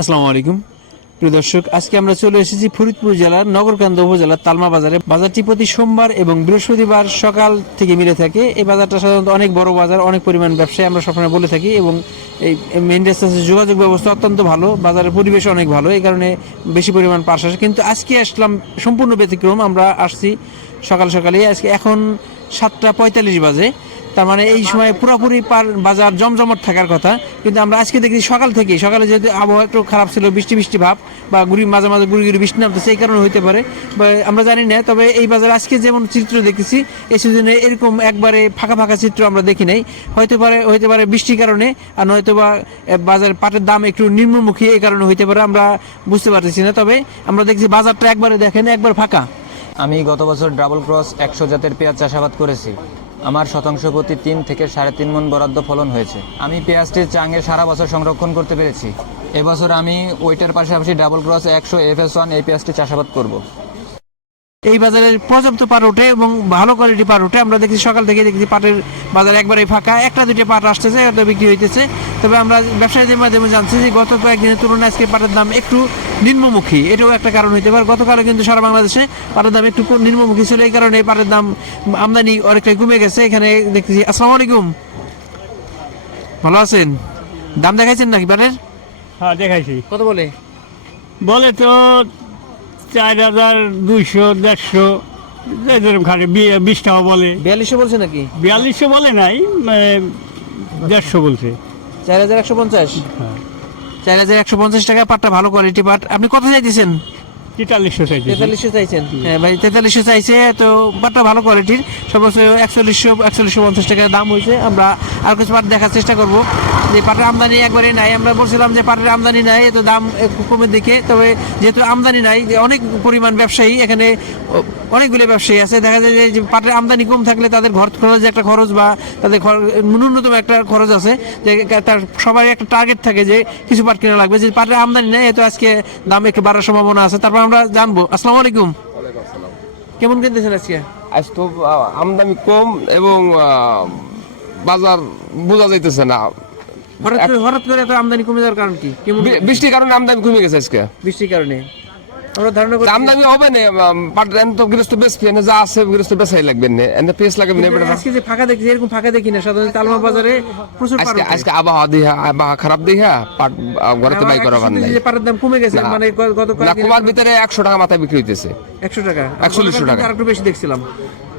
আসসালামু আলাইকুম। প্রিয় দর্শক, আজকে আমরা চলে এসেছি ফরিদপুর জেলার নগরকান্দ উপজেলার তালমা বাজারে। বাজারটি প্রতি সোমবার এবং বৃহস্পতিবার সকাল থেকে মিলে থাকে। এই বাজারটা সাধারণত অনেক বড় বাজার, অনেক পরিমাণ ব্যবসায়ী, আমরা সবসময় বলে থাকি এবং এই মেইন রাস্তার যোগাযোগ ব্যবস্থা অত্যন্ত ভালো। বাজারের পরিবেশ অনেক ভালো, এই কারণে বেশি পরিমাণ পাশ আসে। কিন্তু আজকে আসলাম সম্পূর্ণ ব্যতিক্রম, আমরা আসছি সকাল সকালে আজকে এখন সাতটা পঁয়তাল্লিশ বাজে। তার মানে এই সময় পুরোপুরি পার বাজার জমজমট থাকার কথা। কিন্তু আমরা আজকে দেখি সকাল থেকে সকালে যেহেতু আবহাওয়া একটু খারাপ ছিল বৃষ্টি বৃষ্টি ভাব বা গুড়ি মাঝে মাঝে গুড়ি গুড়ি বৃষ্টি নামতেছে এই কারণে হইতে পারে আমরা জানি না তবে এই বাজার আজকে যেমন চিত্র দেখেছি এই সিজনে এরকম একবারে ফাঁকা ফাঁকা চিত্র আমরা দেখি নাই। হয়তো পারে হইতে পারে বৃষ্টির কারণে আর নয়তো বা এ, বাজারের পাটের দাম একটু নিম্নমুখী এই কারণে হইতে পারে আমরা বুঝতে পারতেছি না। তবে আমরা দেখছি বাজারটা একবারে দেখেন একবার ফাঁকা। আমি গত বছর ডাবল ক্রস একশো জাতের পেঁয়াজ চাষাবাদ করেছি। আমার শতাংশ প্রতি তিন থেকে সাড়ে তিন মন বরাদ্দ ফলন হয়েছে। আমি পেঁয়াজটি চাঙে সারা বছর সংরক্ষণ করতে পেরেছি। এবছর আমি ওইটার পাশাপাশি ডাবল ক্রস একশো এফ এস ওয়ান এই পেঁয়াজটি চাষাবাদ করব। এই বাজারে পর্যাপ্ত পাট ওঠে এবং ভালো কোয়ালিটি পাট ওঠে। আমরা দেখছি সকাল থেকে দেখছি পাটের বাজার একবারে ফাঁকা। একটা দুটো পাট আসতেছে একটা বিক্রি হইতেছে। তবে আমরা ব্যবসায়ীদের মাধ্যমে জানছি যে গত কয়েকদিনের তুলনায় আজকে পাটের দাম একটু নিম্নমুখী। এটাও একটা কারণ হইতে পারে। গতকালে কিন্তু সারা বাংলাদেশে পাটের দাম একটু নিম্নমুখী ছিল। এই কারণে পাটের দাম আমদানি অনেকটাই কমে গেছে। এখানে দেখতেছি আসসালামু আলাইকুম। ভালো আছেন? দাম দেখাইছেন নাকি পাটের? হ্যাঁ দেখাইছি। কত বলে? বলে তো চার হাজার দুইশো দেড়শো এরকম বিশ টাকা বলে। বিয়াল্লিশশো বলছে নাকি? বিয়াল্লিশশো বলে নাই দেড়শো বলছে। চার হাজার একশো পঞ্চাশ? হ্যাঁ। চার হাজার একশো পঞ্চাশ টাকা পাটটা ভালো কোয়ালিটি পাট আপনি কত চাইতেছেন? তেতাল্লিশশো চাইছে তেতাল্লিশশো চাইছেন? হ্যাঁ ভাই তেতাল্লিশশো চাইছে তো পাটটা ভালো কোয়ালিটির সর্বোচ্চ একচল্লিশশো একচল্লিশশো পঞ্চাশ টাকা দাম হয়েছে। আমরা আর কিছু পাট দেখার চেষ্টা করব। যে পাটের আমদানি একবারে নাই। আমরা বলছিলাম যে পাটের আমদানি নাই তো দাম কমের দিকে তবে যেহেতু আমদানি নাই অনেক পরিমাণ ব্যবসায়ী এখানে অনেকগুলো ব্যবসায়ী আছে। দেখা যায় যে- পাটের আমদানি কম থাকলে তাদের ঘর খরচ একটা খরচ বা তাদের ন্যূনতম একটা খরচ আছে যে তার সবাই একটা টার্গেট থাকে যে কিছু পাট কেনা লাগবে। যে পাটের আমদানি নেই তো আজকে দাম একটু বাড়ার সম্ভাবনা আছে। তারপর আমরা জানব। আসসালামু আলাইকুম। কেমন কিনতেছেন আজকে? আজ তো আমদানি কম এবং বাজার বোঝা যাইতেছে না। হঠাৎ করে হঠাৎ করে এত আমদানি কমে যাওয়ার কারণ কি? বৃষ্টির কারণে আমদানি কমে গেছে আজকে। বৃষ্টির কারণে? আমরা ধারণা করি আমদানি হবে না পাট এনে তো গৃহস্থ বেচবে না যা আছে গৃহস্থ বেচাই লাগবে না। এনে লাগবে না বেটা আজকে যে ফাঁকা দেখি এরকম ফাঁকা দেখি না। সাধারণত তালমা বাজারে প্রচুর পাট আজকে আজকে আবহাওয়া দিহা আবহাওয়া খারাপ দিহা পাট ঘরে তো বাই করা নাই। পাটের দাম কমে গেছে মানে গত না কুমার ভিতরে একশো টাকা মাথায় বিক্রি হইতেছে। একশো টাকা? 140 টাকা। আর একটু বেশি দেখছিলাম।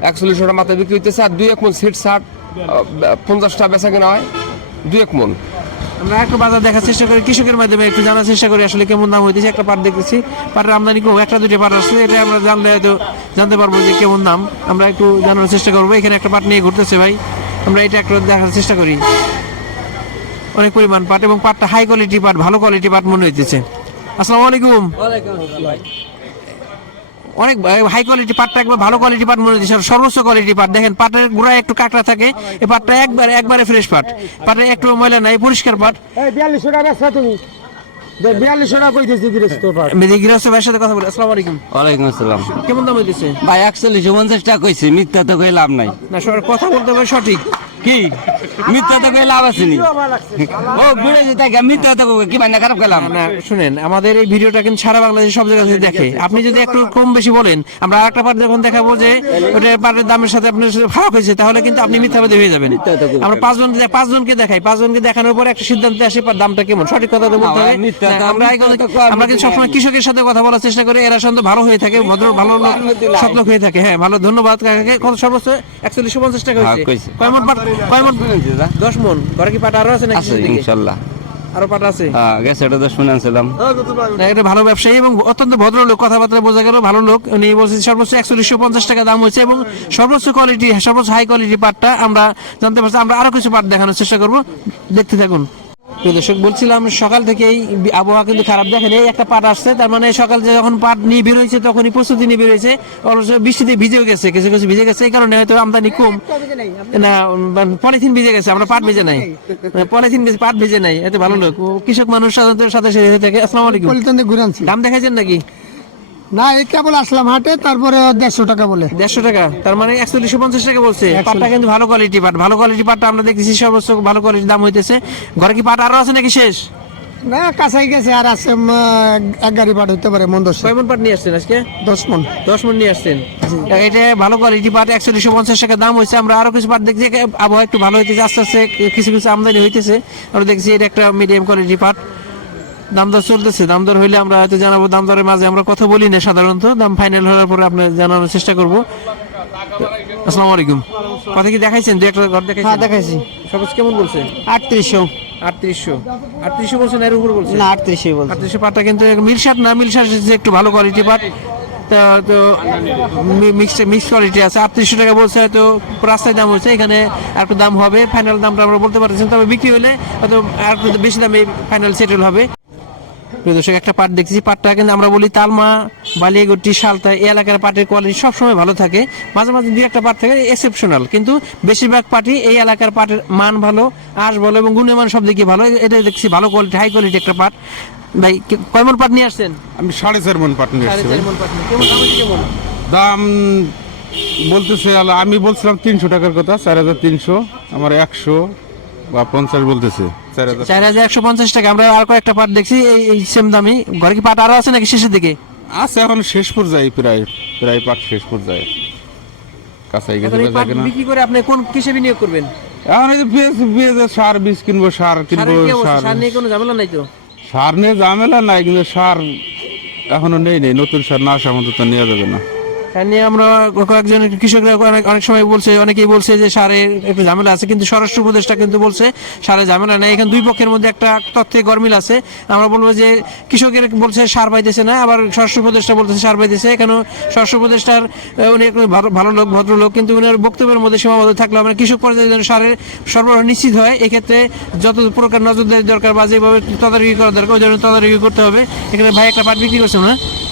একচল্লিশ টাকা মাথায় বিক্রি হইতেছে আর দুই এক মন সিট ষাট পঞ্চাশটা বেচা কেনা হয়। দুই এক মন। আমরা একটু বাজার দেখার চেষ্টা করি, কৃষকের মাধ্যমে একটু জানার চেষ্টা করি আসলে কেমন দাম হইতেছে। একটা পাট দেখতেছি, পাটের আমদানি কম, একটা দুটো পাট আসছে, এটা আমরা জানলে হয়তো জানতে পারব যে কেমন দাম। আমরা একটু জানার চেষ্টা করব, এখানে একটা পাট নিয়ে ঘুরতেছে ভাই। আমরা এটা একটু দেখার চেষ্টা করি। অনেক পরিমাণ পাট এবং পাটটা হাই কোয়ালিটি পাট, ভালো কোয়ালিটি পাট মনে হইতেছে। আসসালামু আলাইকুম। অনেক হাই কোয়ালিটি পাটটা একবার ভালো কোয়ালিটি পাট মনে হচ্ছে সর্বোচ্চ কোয়ালিটি পাট। দেখেন পাটের গোড়ায় একটু কাঁকড়া থাকে এই পাটটা একবার একবারে ফ্রেশ পাট। পাটে একটু ময়লা নাই পরিষ্কার পাট। বিয়াল্লিশশো টাকা বেচা তুমি। বিয়াল্লিশশো টাকা কইতেছি গৃহস্থ পাট? মেদি গৃহস্থ ভাইয়ের সাথে কথা বলি আসসালামু আলাইকুম। ওয়ালাইকুম আসসালাম। কেমন দাম হইতেছে? ভাই একচল্লিশ পঞ্চাশ টাকা কইছি মিথ্যা তো কই লাভ নাই। না সবার কথা বলতে হবে সঠিক। কি? মিথ্যা তো কই লাভ আসেনি ও ঘুরে যেতে মিথ্যা তো কি মানে খারাপ গেলাম? শুনেন আমাদের এই ভিডিওটা কিন্তু সারা বাংলাদেশে সব জায়গা থেকে দেখে আপনি যদি একটু কম বেশি বলেন আমরা আরেকটা পাট যখন দেখাবো যে ওটা পাটের দামের সাথে আপনার সাথে ফারাক হয়েছে তাহলে কিন্তু আপনি মিথ্যাবাদী হয়ে যাবেন। আমরা পাঁচজন পাঁচজনকে দেখাই পাঁচজনকে দেখানোর পর একটা সিদ্ধান্তে আসে দামটা কেমন? সঠিক কথা তো বলতে হবে। তো- আমরা কিন্তু সবসময় কৃষকের সাথে কথা বলার চেষ্টা করি এরা সাধারণত ভালো হয়ে থাকে ভদ্র ভালো লোক সৎলোক হয়ে থাকে। হ্যাঁ ভালো ধন্যবাদ কাকাকে। কত সর্বোচ্চ? একচল্লিশশো পঞ্চাশ টাকা হ্যাঁ, হয়েছে কইছে। কয় মন পাট কয় দাদা? দশ মন। ঘরে কি পাট আরও আছে নাকি? আছে ইনশাল্লাহ। আরও পাট আছে? হ্যাঁ গেছে তো না, এটা ভালো ব্যবসায়ী এবং অত্যন্ত ভদ্র লোক কথাবার্তা বোঝা গেল ভালো লোক। উনি বলছেন সর্বোচ্চ একচল্লিশশো পঞ্চাশ টাকা দাম হয়েছে এবং সর্বোচ্চ কোয়ালিটি সর্বোচ্চ হাই কোয়ালিটি পাটটা আমরা জানতে পারছি। আমরা আরও কিছু পাট দেখানোর চেষ্টা করব। দেখতে থাকুন। প্রিয় দর্শক বলছিলাম সকাল থেকেই আবহাওয়া কিন্তু খারাপ দেখেন এই একটা পাট আসছে তার মানে সকাল যে যখন পাট নিয়ে বের হয়েছে তখনই প্রস্তুতি নিয়ে বের হয়েছে অবশ্য বৃষ্টিতে ভিজে গেছে কিছু কিছু ভিজে গেছে এই কারণে হয়তো আমদানি কম। না পলিথিন ভিজে গেছে আমরা পাট ভিজে নাই। পলিথিন ভিজে পাট ভিজে নাই এত ভালো লোক। কৃষক মানুষ সাধারণত সাথে সাথে থাকে আসসালামু আলাইকুম। দাম দেখাইছেন নাকি? না এই কেবল আসলাম হাটে তারপরে দেড়শো টাকা বলে। দেড়শো টাকা? তার মানে একচল্লিশশো পঞ্চাশ টাকা বলছে। পাটটা কিন্তু ভালো কোয়ালিটি পাট। ভালো কোয়ালিটি পাটটা আমরা দেখতেছি সর্বোচ্চ ভালো কোয়ালিটির দাম হইতেছে। ঘরে কি পাট আরও আছে নাকি শেষ? না কাছাই গেছে আর আছে এক গাড়ি পাঠ হইতে পারে মন দশ কয় মন পাট নিয়ে আসছেন আজকে? দশ মন। দশ মন নিয়ে আসছেন। এটা ভালো কোয়ালিটি পাট একচল্লিশশো পঞ্চাশ টাকা দাম হয়েছে আমরা আরও কিছু পাট দেখছি আবহাওয়া একটু ভালো হইতেছে আস্তে আস্তে কিছু কিছু আমদানি হইতেছে। আমরা দেখছি এটা একটা মিডিয়াম কোয়ালিটি পাট। দাম দর চলতেছে দাম দর হইলে আমরা হয়তো জানাব দাম দরের মাঝে আমরা কথা বলি না সাধারণত দাম ফাইনাল হওয়ার পরে আপনার জানানোর চেষ্টা করব। আসসালামু আলাইকুম। কথা কি দেখাইছেন? দু একটা ঘর হ্যাঁ দেখাইছেন দেখাইছি। সবুজ কেমন বলছে? আটত্রিশশো। আটত্রিশশো। আটত্রিশশো বলছেন এর উপর বলছে না আটত্রিশশো বলছে। আটত্রিশশো পাটটা কিন্তু মিলশাট না মিলশাট একটু ভালো কোয়ালিটি পাট। তা মিক্স কোয়ালিটি আছে। আটত্রিশশো টাকা বলছে হয়তো রাস্তায় দাম হচ্ছে এখানে আর একটু দাম হবে। ফাইনাল দামটা আমরা বলতে পারতেছি তবে বিক্রি হলে হয়তো আর একটু বেশি দামে ফাইনাল সেটেল হবে। প্রিয় দর্শক একটা পাট দেখতেছি। পাটটা কিন্তু আমরা বলি তালমা বালিয়াগট্টি সালতা এই এলাকার পাটের কোয়ালিটি সবসময় ভালো থাকে। মাঝে মাঝে দুই একটা পাট থাকে এক্সেপশনাল কিন্তু বেশিরভাগ পাটই এই এলাকার পাটের মান ভালো আঁশ ভালো এবং গুণের মান সব দিকে ভালো। এটা দেখছি ভালো কোয়ালিটি হাই কোয়ালিটি একটা পাট। ভাই কি- কয় মন পাট নিয়ে আসছেন? আমি সাড়ে চার মন পাট নিয়ে। কেমন দাম বলতেছে আমি বলছিলাম তিনশো টাকার কথা চার হাজার তিনশো আমার একশো। বা পঞ্চাশ বলতেছে। চার হাজার। একশো পঞ্চাশ টাকা। আমরা আর কয়েকটা পাট দেখছি এই এই সেম দামি ঘরে কি পাট আরও আছে নাকি শেষের দিকে? আছে এখন শেষ পর্যায়ে প্রায় প্রায় পাট শেষ পর্যায়ে। কাছাই গেছে বিক্রি করে আপনি কোন কিসে বিনিয়োগ করবেন? এখন এই যে সার বীজ কিনবো সার কিনবো? সার নিয়ে কোনো ঝামেলা নাই তো? সার নিয়ে ঝামেলা নাই কিন্তু সার এখনও নেই নেই। নতুন সার না আসা আমাদের তো নেওয়া যাবে না। নিয়ে আমরা কয়েকজন কৃষকরা অনেক অনেক সময় বলছে, অনেকেই বলছে যে সারের একটু ঝামেলা আছে, কিন্তু স্বরাষ্ট্র উপদেষ্টা কিন্তু বলছে সারের ঝামেলা নেই। এখানে দুই পক্ষের মধ্যে একটা তথ্যে গরমিল আছে। আমরা বলব যে কৃষকের বলছে সার পাইতেছে না, আবার স্বরাষ্ট্র উপদেষ্টা বলতেছে সার পাইতেছে। এখানেও স্বরাষ্ট্র উপদেষ্টার উনি ভালো- লোক, ভদ্রলোক, কিন্তু উনার বক্তব্যের মধ্যে সীমাবদ্ধ থাকলে আমরা কৃষক পর্যায়ে যেন সারের সরবরাহ নিশ্চিত হয়, এক্ষেত্রে যত প্রকার নজরদারি দরকার বা যেভাবে তদারকি করা দরকার, ওই জন্য তদারকি করতে হবে। এখানে ভাই একটা পাট বিক্রি করছে না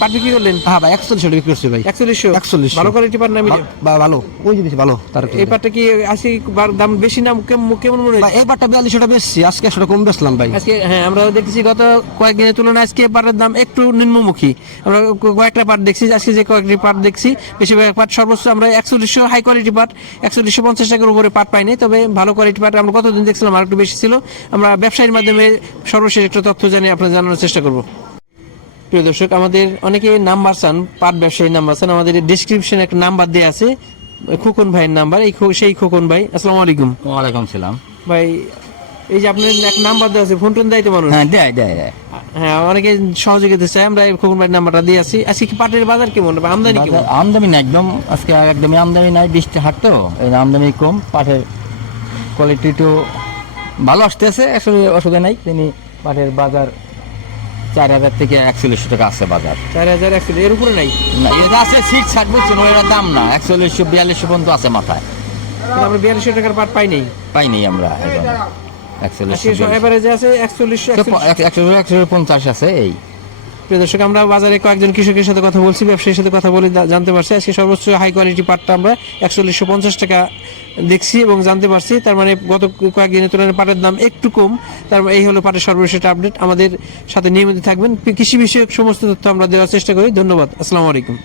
পাট বিক্রি করলেন? হ্যাঁ ভাই একচল্লিশশো বিক্রি করছি ভাই। একচল্লিশশো? 4100 ভালো কোয়ালিটি পাট না ভালো। ওই জিনিস ভালো? তার এই পাটটা কি আজকে দাম বেশি নাম কেমন মনে ভাই এই পাটটা বিয়াল্লিশশো টাকা আজকে একশো কম বেচলাম ভাই। আজকে হ্যাঁ আমরা দেখতেছি গত কয়েকদিনের তুলনায় আজকে পাটের দাম একটু নিম্নমুখী। আমরা কয়েকটা পাট দেখছি আজকে যে কয়েকটি পাট দেখছি বেশিরভাগ পাট সর্বোচ্চ আমরা একচল্লিশশো হাই কোয়ালিটি পাট একচল্লিশশো পঞ্চাশ টাকার উপরে পাট পাইনি তবে ভালো কোয়ালিটি পাট আমরা কতদিন দেখছিলাম আর একটু বেশি ছিল। আমরা ব্যবসায়ীর মাধ্যমে সর্বশেষ একটা তথ্য জানিয়ে আপনার জানানোর চেষ্টা করব। প্রিয় দর্শক আমাদের অনেকে নাম্বার চান পাট ব্যবসায়ীর নাম্বার চান আমাদের ডিসক্রিপশনে একটা নাম্বার দেওয়া আছে খোকন ভাইয়ের নাম্বার এই সেই খোকন ভাই আসসালামু আলাইকুম। ওয়ালাইকুম সালাম। ভাই এই যে আপনার এক নাম্বার দেওয়া আছে ফোন টোন দেয় তো মানুষ? হ্যাঁ দেয় দেয় দেয়। হ্যাঁ অনেকে সহযোগিতা চাই আমরা খোকন ভাইয়ের নাম্বারটা দিয়ে আছি আজকে কি পাটের বাজার কেমন? আমদানি কেমন? আমদানি নাই একদম আজকে একদমই আমদানি নাই বৃষ্টি হাট তো এই আমদানি কম পাটের কোয়ালিটি তো ভালো আসতেছে আসলে অসুবিধা নাই তিনি পাটের বাজার চার হাজার থেকে একচল্লিশশো টাকা আছে বাজার। চার হাজার একশো এর উপরে নাই? না এটা আছে সিট ষাট বলছেন ওই দাম না একচল্লিশশো বিয়াল্লিশশো পর্যন্ত আছে মাথায়। আমরা বিয়াল্লিশশো টাকার পাট পাই নাই। পাইনি আমরা এখন। এবারে একচল্লিশশো এভারেজে আছে একচল্লিশশো একশো পঞ্চাশ আছে এই। প্রিয় দর্শক, আমরা বাজারে কয়েকজন কৃষকের সাথে কথা বলছি, ব্যবসায়ীর সাথে কথা বলে জানতে পারছি। আজকে সর্বোচ্চ হাই কোয়ালিটি পাটটা আমরা একচল্লিশশো পঞ্চাশ টাকা দেখছি এবং জানতে পারছি। তার মানে গত কয়েকদিনের তুলনায় পাটের দাম একটু কম। তার মানে এই হলো পাটের সর্বশেষ আপডেট আমাদের সাথে নিয়মিত থাকবেন। কৃষি বিষয়ক সমস্ত তথ্য আমরা দেওয়ার চেষ্টা করি। ধন্যবাদ। আসসালামু আলাইকুম।